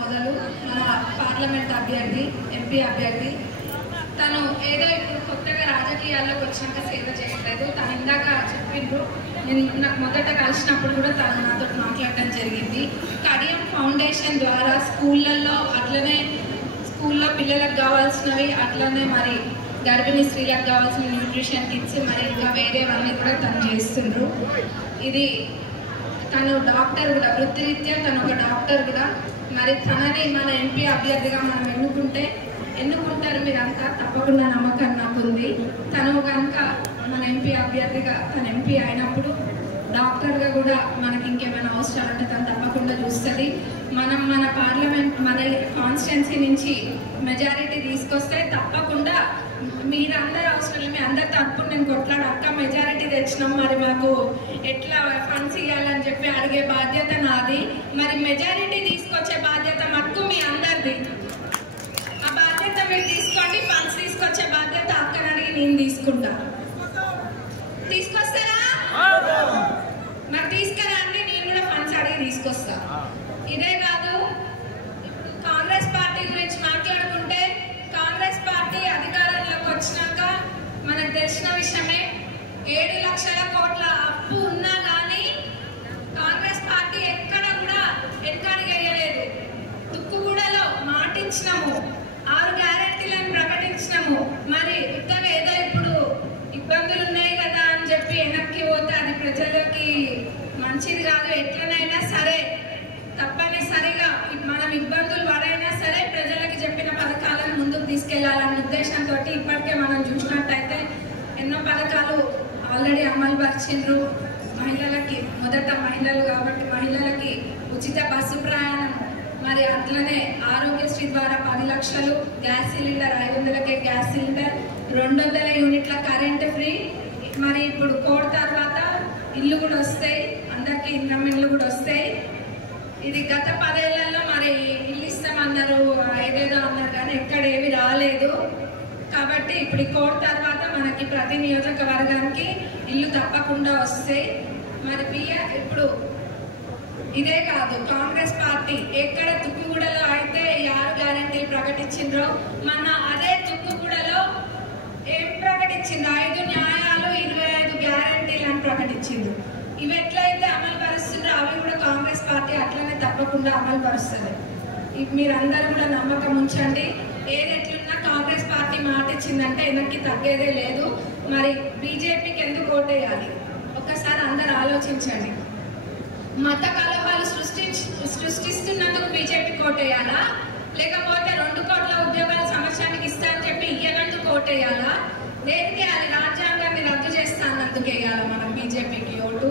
మొదలు మన పార్లమెంట్ అభ్యర్థి ఎంపీ అభ్యర్థి తను ఏదో ఇప్పుడు కొత్తగా రాజకీయాల్లోకి వచ్చినాక సేవ చేయట్లేదు. తను ఇందాక చెప్పిండ్రు, నేను నాకు మొదట కలిసినప్పుడు కూడా తను నాతో మాట్లాడడం జరిగింది. కడియం ఫౌండేషన్ ద్వారా స్కూళ్ళల్లో అట్లనే స్కూల్లో పిల్లలకు కావాల్సినవి, అట్లనే మరి గర్భిణీ స్త్రీలకు కావాల్సిన న్యూట్రిషన్ కిట్స్, మరి ఇంకా వేరేవన్నీ కూడా తను చేస్తుండ్రు. ఇది తను డాక్టర్ కూడా, వృత్తిరీత్యా తను ఒక డాక్టర్ కూడా. మరి తనని మన ఎంపీ అభ్యర్థిగా మనం ఎన్నుకుంటారు మీరంతా, తప్పకుండా నమ్మకం నాకుంది. తను కనుక మన ఎంపీ అభ్యర్థిగా తను ఎంపీ అయినప్పుడు డాక్టర్గా కూడా మనకి ఇంకేమైనా అవసరాలు అంటే తను తప్పకుండా చూస్తుంది. మన పార్లమెంట్ మన కాన్స్టిట్యున్సీ నుంచి మెజారిటీ తీసుకొస్తే తప్పకుండా మీరందరూ అవసరం, మీ అందరి తరపున నేను కొట్లాడక్క మెజారిటీ తెచ్చినాం, మరి మాకు ఎట్లా ఫండ్స్ ఇవ్వాలని చెప్పి అడిగే బాధ్యత నాది. మరి మెజారిటీ తీసుకొచ్చే బాధ్యత మటుకు మీ అందరిది. ఆ బాధ్యత మీరు తీసుకోండి. ఫండ్స్ తీసుకొచ్చే బాధ్యత అక్కని అడిగి నేను తీసుకుంటా. తీసుకొస్తారా? మరి తీసుకురండి, నేను కూడా ఫండ్స్ అడిగి తీసుకొస్తా. ఇదే కాదు, కాంగ్రెస్ పార్టీ గురించి మాట్లాడుకుంటే కాంగ్రెస్ పార్టీ అధికారంలోకి వచ్చినాక మనకు తెలిసిన విషయమే, 7 లక్షల కోట్ల అప్పు ఉన్నా కానీ కాంగ్రెస్ పార్టీ ఎక్కడ కూడా వెనకాడికి వేయలేదు. తుక్కుగూడలో మాటిచ్చినాము, 6 గ్యారెంటీలను ప్రకటించినాము. మరి ఉత్తగా ఏదో ఇప్పుడు ఇబ్బందులు ఉన్నాయి కదా అని చెప్పి వెనక్కి పోతే అది ప్రజలకి మంచిది కాదు. ఎట్లనైనా సరే తప్పనిసరిగా మనం ఇబ్బందులు పడైనా సరే ప్రజలకు చెప్పిన పథకాలను ముందుకు తీసుకెళ్లాలన్న ఉద్దేశంతో ఇప్పటికే మనం చూసినట్టయితే ఎన్నో పథకాలు ఆల్రెడీ అమలు పరిచిండ్రు. మహిళలకి మొదట మహిళలు కాబట్టి మహిళలకి ఉచిత బస్సు ప్రయాణం, మరి అట్లనే ఆరోగ్యశ్రీ ద్వారా 10 లక్షలు, గ్యాస్ సిలిండర్ 500కే గ్యాస్ సిలిండర్, 200 యూనిట్ల కరెంట్ ఫ్రీ. మరి ఇప్పుడు కోడ్ తర్వాత ఇల్లు కూడా వస్తాయి, అందరికి ఇళ్ళు కూడా వస్తాయి. ఇది గత 10 ఏళ్లలో మరి ఇల్లు ఇస్తామన్నారు, ఏదేదో అన్నారు కానీ ఎక్కడ ఏవి రాలేదు. కాబట్టి ఇప్పుడు ఈ కోడ్ తర్వాత మనకి ప్రతి నియోజకవర్గానికి ఇల్లు తప్పకుండా వస్తాయి. మరి ఇప్పుడు ఇదే కాదు, కాంగ్రెస్ పార్టీ ఎక్కడ తుక్కుగూడలో అయితే 6 గ్యారెంటీలు ప్రకటించిండ్రో మన అదే తుక్కుగూడలో ఏం ప్రకటించిండ్రు? 5 న్యాయాలు 25 గ్యారెంటీలను ప్రకటించిండ్రు. ఇవి ఎట్లయితే అమలు పరుస్తుండ్రో అవి కూడా కాంగ్రెస్ పార్టీ అట్లనే తప్పకుండా అమలు పరుస్తుంది. మీరందరూ కూడా నమ్మకం ఉంచండి. ఏదెట్లున్నా కాంగ్రెస్ పార్టీ మాట ఇచ్చిందంటే వెనక్కి తగ్గేదే లేదు. మరి బీజేపీకి ఎందుకు ఓటేయాలి ఒక్కసారి అందరు ఆలోచించండి. మత కలహాలు సృష్టిస్తున్నందుకు బీజేపీకి ఓటేయాలా, లేకపోతే 2 కోట్ల ఉద్యోగాల సంవత్సరానికి ఇస్తా అని చెప్పి ఇయ్యనందుకు ఓటేయాలా, దేనికి అది రాజ్యాంగాన్ని రద్దు చేస్తానందుకు వేయాలా మనం బీజేపీకి ఓటు?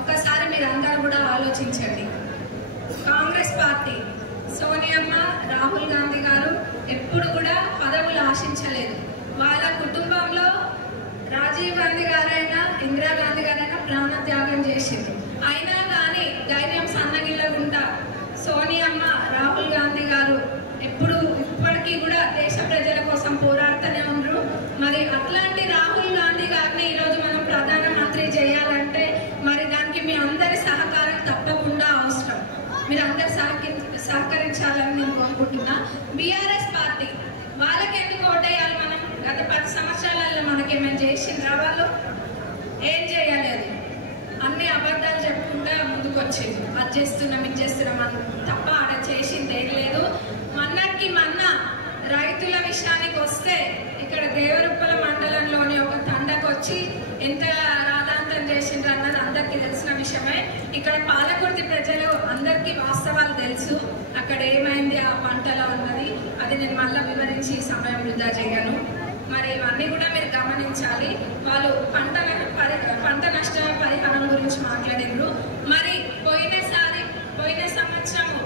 ఒకసారి మీరు అందరూ కూడా ఆలోచించండి. కాంగ్రెస్ పార్టీ సోనియమ్మ, రాహుల్ గాంధీ గారు ఎప్పుడు కూడా పదవులు ఆశించలేదు. వాళ్ళ కుటుంబంలో రాజీవ్ గాంధీ గారైనా ఇందిరాగాంధీ గారైనా ప్రాణత్యాగం చేసింది. అయినా కానీ ధైర్యం సన్నగిల్లకుండా సోనియమ్మ, రాహుల్ గాంధీ గారు ఇప్పటికీ కూడా దేశ ప్రజల కోసం పోరాడుతూనే ఉన్నారు. మరి అట్లాంటి రాహుల్ గాంధీ గారిని ఈరోజు మనం ప్రధానమంత్రి చేయాలంటే మరి దానికి మీ అందరి సహకారం తప్పకుండా అవసరం. మీరు అందరు సహకరించాలని నేను కోరుకుంటున్నా. బీఆర్ఎస్ పార్టీ వాళ్ళకి ఎందుకు ఓటేయాలి మనం? గత 10 సంవత్సరాలలో మనకేమైనా చేసిండ్రా? వాళ్ళు ఏం చేయలేదు, అన్ని అబద్ధాలు చెప్పుకుంటా ముందుకు వచ్చింది. అది చేస్తున్నాం ఇది చేస్తున్నాం అని తప్ప ఆడ చేసింది ఏం లేదు. మొన్నటికి మొన్న రైతుల విషయానికి వస్తే ఇక్కడ దేవరుప్పల మండలంలోని ఒక తండకు వచ్చి ఎంత రాధాంతం చేసిండ్రు అన్నది అందరికీ తెలిసిన విషయమే. ఇక్కడ పాలకుర్తి ప్రజలు అందరికీ వాస్తవాలు తెలుసు, అక్కడ ఏమైంది ఆ పంటలో ఉన్నది. అది నేను మళ్ళీ వివరించి సమయం వృధా చేయను. మరి ఇవన్నీ కూడా మీరు గమనించాలి. వాళ్ళు పంట నష్ట పరిహారం గురించి మాట్లాడినారు. మరి పోయిన సంవత్సరము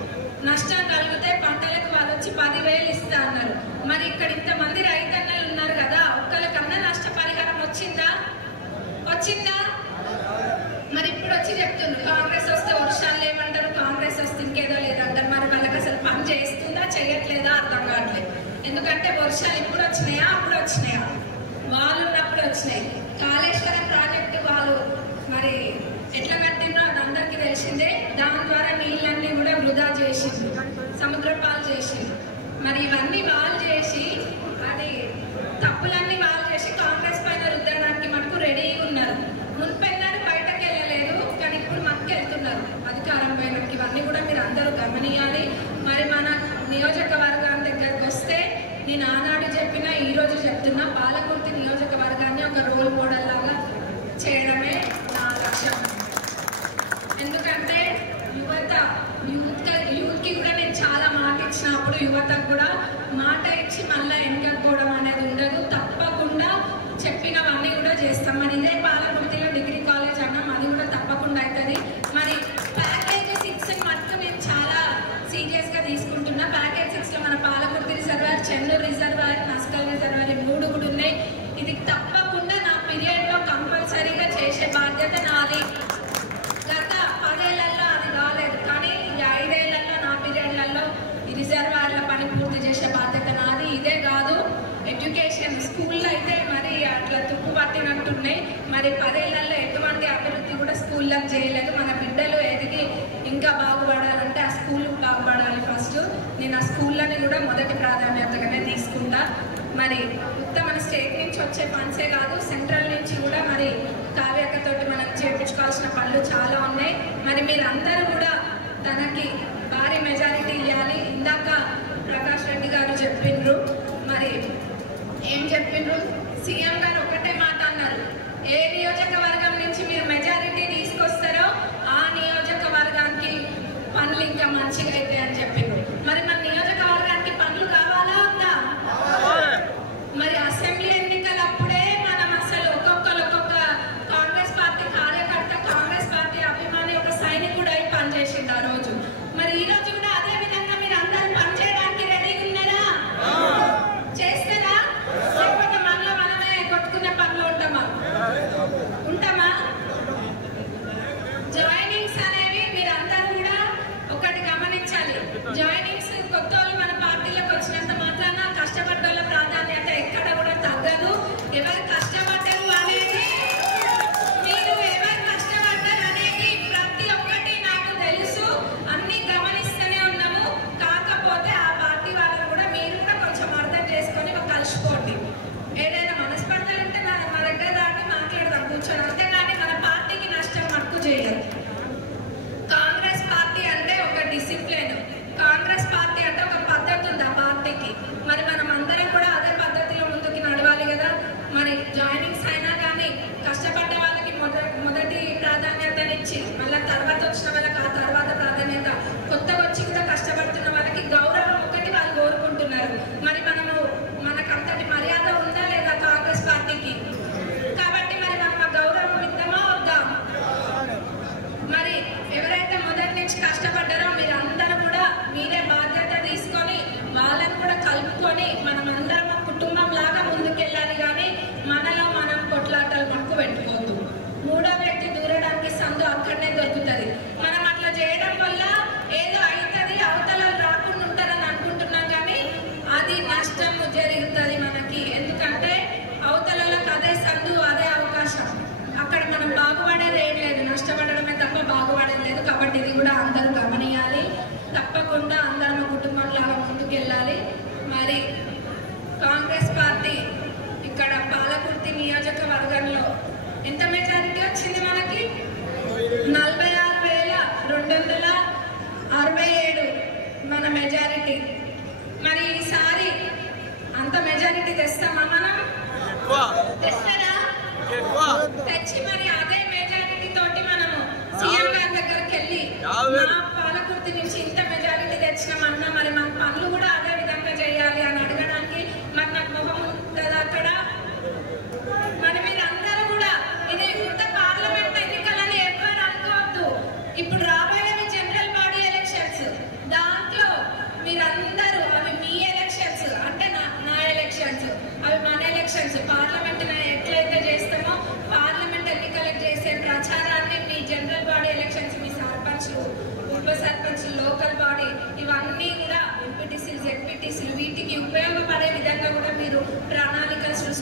నష్టం కలిగితే పంటలకు వాళ్ళు వచ్చి 10,000 ఇస్తా అన్నారు. మరి ఇక్కడ ఇంతమంది రైతన్నలు ఉన్నారు కదా, ఒక్కరికన్నా నష్టపరిహారం వచ్చిందా? మరి ఇప్పుడు వచ్చి చెప్తున్నారు కాంగ్రెస్ వస్తే వర్షాలు లేవంటారు, కాంగ్రెస్ వస్తే ఇంకేదో లేదు. వర్క్ చేస్తుందా చేయట్లేదా అర్థం కావట్లేదు. ఎందుకంటే వర్షాలు ఇప్పుడు వచ్చినాయా అప్పుడు వచ్చినాయా, వాళ్ళు ఉన్నప్పుడు వచ్చినాయి. కాళేశ్వరం ప్రాజెక్టు వాళ్ళు మరి ఎట్లా కట్టిందో అది అందరికీ తెలిసిందే. దాని ద్వారా నీళ్ళన్నీ కూడా వృధా చేసిండ్రు, సముద్ర పాలు చేసిండ్రు. మరి ఇవన్నీ వాళ్ళు చేసి అది తప్పులన్నీ వాళ్ళు చేసి కాంగ్రెస్ పైన రుద్దడానికి మటుకు రెడీగా ఉన్నారు. మున్పెన్నడు బయటకు వెళ్ళలేదు, కానీ ఇప్పుడు మనకు వెళ్తున్నారు అధికారం పైన. ఇవన్నీ కూడా మీరు అందరూ గమనియాలి. మరి మన నియోజకవర్గం దగ్గరకు వస్తే నేను ఆనాడు చెప్పినా ఈరోజు చెప్తున్నా, పాలకుర్తి నియోజకవర్గాన్ని ఒక రోల్ మోడల్ లాగా చేయడమే నా లక్ష్యం. ఎందుకంటే యూత్కి కూడా నేను చాలా మాట ఇచ్చినప్పుడు యువతకు కూడా మాట ఇచ్చి మళ్ళీ వెనకపోవడం అనేది ఉండదు. తప్పకుండా చెప్పినవన్నీ కూడా చేస్తాం. మరి ఇదే పాలకుర్తిలో డిగ్రీ కాలేజ్ అన్నాం, అది కూడా తప్పకుండా అవుతుంది. మరి ప్యాకేజ్ 6 మటుకు నేను చాలా సీరియస్గా తీసుకుంటున్నా. ప్యాకేజ్ 6లో మన Palakurthi reservoir, Chennur reservoir, Naskal reservoir 3 కూడా ఉన్నాయి. ఇది తప్పకుండా నా పీరియడ్లో కంపల్సరీగా చేసే బాధ్యత నాది. గత 10 ఏళ్లలో అది కాలేదు, కానీ ఈ 5 ఏళ్లలో నా పీరియడ్లలో ఈ రిజర్వాయర్ల పని పూర్తి చేసే బాధ్యత నాది. ఇదే కాదు, ఎడ్యుకేషన్ స్కూల్లో అయితే మరి అట్లా తుప్పు పట్టినట్టున్నాయి. మరి 10 ఏళ్లలో ఎటువంటి అభివృద్ధి కూడా స్కూళ్ళకు చేయలేదు. మన బిడ్డలు ఎదిగి ఇంకా బాగుపడాలంటే ఆ స్కూల్ బాగుపడాలి ఫస్ట్. నేను ఆ స్కూళ్ళని కూడా మొదటి ప్రాధాన్యతగానే తీసుకుంటా. మరి మన స్టేట్ నుంచి వచ్చే ఫండ్సే కాదు, సెంట్రల్ నుంచి కూడా మరి కావ్యకతోటి మనం చేయించుకోవాల్సిన పనులు చాలా ఉన్నాయి. మరి మీరందరూ కూడా తనకి భారీ మెజారిటీ ఇవ్వాలి. ఇందాక ప్రకాష్ రెడ్డి గారు చెప్పిండ్రు, మరి ఏం చెప్పిండ్రు, సీఎం గారు ఒకటే మాట అన్నారు, ఏ నియోజకవర్గం నుంచి మీరు మెజారిటీ తీసుకొస్తారో ఆ నియోజకవర్గానికి పనులు ఇంకా మంచిగా అయితే అని చెప్పిండ్రు. మరి మన నియోజకవర్గానికి పనులు కావాలా ఉందా? మరి అసెంబ్లీ ఎన్నికలప్పుడే మనం అసలు ఒక్కొక్క కాంగ్రెస్ పార్టీ కార్యకర్త, కాంగ్రెస్ పార్టీ అభిమాని, ఒక సైనికుడు అయి పనిచేసిండు ఆ రోజు. మరి ఈ రోజు కూడా అదే విధంగా మీరు అందరూ పనిచేయడానికి రెడీగా ఉన్నారా? చేస్తారా? లేకపోతే మనమే కొట్టుకునే పనిలో ఉంటామా? జాయినింగ్స్ అనేవి మీరందరూ కూడా ఒకటి గమనించాలి. జాయినింగ్స్ కొత్త వాళ్ళు మన పార్టీలోకి వచ్చినంత మాత్రాన కష్టపడ్డ ప్రాధాన్యత ఎక్కడ కూడా తగ్గదు. ఎవరు కష్టపడ్డారు అనేది, మీరు ఎవరు కష్టపడ్డారు అనేది ప్రతి ఒక్కటి నాకు తెలుసు, అన్ని గమనిస్తూనే ఉన్నాము. కాకపోతే ఆ పార్టీ వాళ్ళని కూడా మీరు కూడా కొంచెం అర్థం చేసుకొని కలిసిపోండి. ఏదైనా మనస్పర్ధలు ఉంటే మా దగ్గర దాన్ని మాట్లాడదాం కూర్చొని, అంతేగాని మన పార్టీకి నష్టం మట్టుకు చేయదు. కాంగ్రెస్ పార్టీ అంటే ఒక డిసిప్లిన్, కాంగ్రెస్ పార్టీ అంటే ఒక పద్ధతి ఉంది ఆ పార్టీకి. మరి మనం అందరం కూడా అదే పద్ధతిలో ముందుకు నడవాలి కదా. మరి జాయినింగ్స్ అయినా కానీ కష్టపడ్డ వాళ్ళకి మొదటి ప్రాధాన్యతనిచ్చి మళ్ళీ తర్వాత వచ్చిన వాళ్ళకి ఆ తర్వాత ప్రాధాన్యత, కొత్తగా వచ్చి కూడా కష్టపడుతున్న వాళ్ళకి గౌరవం ఒకటి వాళ్ళు కోరుకుంటున్నారు. మరి మనకు అంతటి మర్యాద ఉందా లేదా కాంగ్రెస్ పార్టీకి? కాబట్టి మరి మనం ఆ గౌరవం ఇద్దామా వద్దా? మరి ఎవరైతే మొదటి నుంచి కష్టపడ్డారో మీరందరూ కూడా మీరే బాధ్యత తీసుకొని వాళ్ళని కూడా కలుపుకొని మనం అందరం కుటుంబం లాగా ముందుకెళ్ళాలి. కానీ మనలో మనం కొట్లాటలు మట్టుకు పెట్టుకోవద్దు. మూడో వ్యక్తి దూరడానికి సందు అక్కడనే దొరుకుతుంది. మనం అట్లా చేయడం వల్ల ఏదో అవుతుంది, అవతల రాకుండా ఉంటారని అనుకుంటున్నాం, కానీ అది నష్టం జరుగుతుంది మనకి. ఎందుకంటే అవతలకు అదే సందు, అదే అవకాశం. అక్కడ మనం బాగుపడేది ఏం లేదు, నష్టపడడమే తప్ప బాగుపడేది లేదు. కాబట్టి ఇది కూడా అందరూ గమనియాలి. తప్పకుండా అందరం కుటుంబంలాగా ముందుకెళ్ళాలి. మరి కాంగ్రెస్ పార్టీ ఇక్కడ పాలకుర్తి నియోజకవర్గంలో ఎంత మెజారిటీ వచ్చింది మనకి? 46,267 మన మెజారిటీ. మరి ఈసారి అంత మెజారిటీ తెస్తామా మనం? తెస్తారా? తెచ్చి మరి అదే మెజారిటీ తోటి మనము సీఎం గారి దగ్గరికి వెళ్ళి మా పాలకుర్తి నుంచి ఇంత మెజారిటీ తెచ్చినామన్నా మరి మన పనులు కూడా అదే విధంగా చేయాలి అని అడగడానికి మరి నాకు మొహం ఉంటుందా అక్కడ? మరి మీరందరూ కూడా ఇది కొత్త పార్లమెంట్ ఎన్నికలని ఎవ్వరు అనుకోవద్దు. ఇప్పుడు రాబోయేవి జనరల్ బాడీ ఎలక్షన్స్, దాంట్లో మీరందరూ అవి మీ ఎలక్షన్స్ అంటే నా ఎలక్షన్స్, అవి మన ఎలక్షన్స్. పార్లమెంట్ ఎట్లయితే చేస్తామో పార్లమెంట్ ఎన్నికలకు చేసే ప్రచారాన్ని మీ జనరల్ బాడీ ఎలక్షన్స్, మీ సర్పంచ్, ఉప సర్పంచ్, లోకల్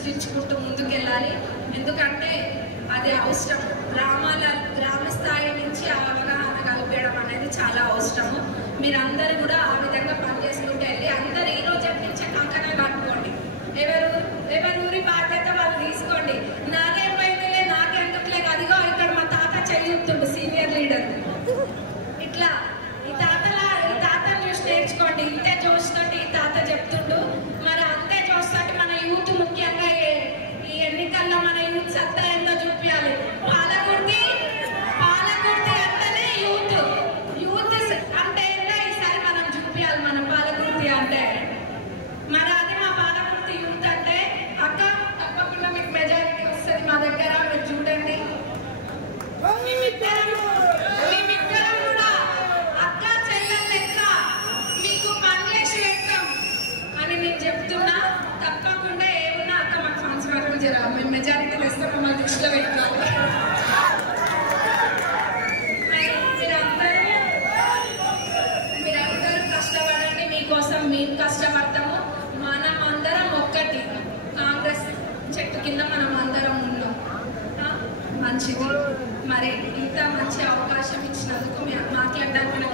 సృష్టించుకుంటూ ముందుకెళ్ళాలి. ఎందుకంటే అది అవసరం. గ్రామ స్థాయి నుంచి అవగాహన కల్పించడం అనేది చాలా అవసరము. మీరందరూ కూడా ఆ విధంగా పనిచేసుకుంటూ వెళ్ళి అందరు ఈ రోజు నుంచే కంకణ కట్టుకోండి. ఎవరి ఊరి బాధ్యత వాళ్ళు తీసుకోండి. నాకేం పోయిందిలే, నాకెందుకులే, అదిగో ఇక్కడ మా తాత చెయ్యుతుండు సీనియర్ లీడర్. ఇట్లా ఈ తాతను చూసి నేర్చుకోండి. ఇంతే చూస్తుంటే ఈ తాత చెప్తుండు, మరి అంతే చూస్తుంటే మన యూత్ ముఖ్యంగా ఈ ఎన్నికల్లో మన యూత్ సత్తా ఎంతో చూపించాలి. పాలకుర్తి అంటేనే యూత్ అంటే ఈసారి మనం చూపించాలి. మన పాలకుర్తి అంటే మరి అది మా పాలకుర్తి యూత్ అంటే. అక్క తప్పకుండా మీకు మెజారిటీ వస్తుంది మా దగ్గర, మీరు చూడండి. మేమిద్దరం కూడా అక్క చెల్లెలు లెక్క మీకు పనిచేసి వెళ్తాం అని నేను చెప్తున్నా. తప్పకుండా ఏమున్నా అక్క మాకు ఫండ్స్ వరకు జరా మేము మెజారిటీ తెస్తాం, మమ్మల్ని దృష్టిలో పెట్టుకోవాలి. మీరందరూ కష్టపడండి, మీకోసం మేము కష్టపడతాము. మనం అందరం ఒక్కటి, కాంగ్రెస్ చెట్టు కింద మనం అందరం ఉన్నాం. మంచిది. మరి ఇంత మంచి అవకాశం ఇచ్చినందుకు మాట్లాడడానికి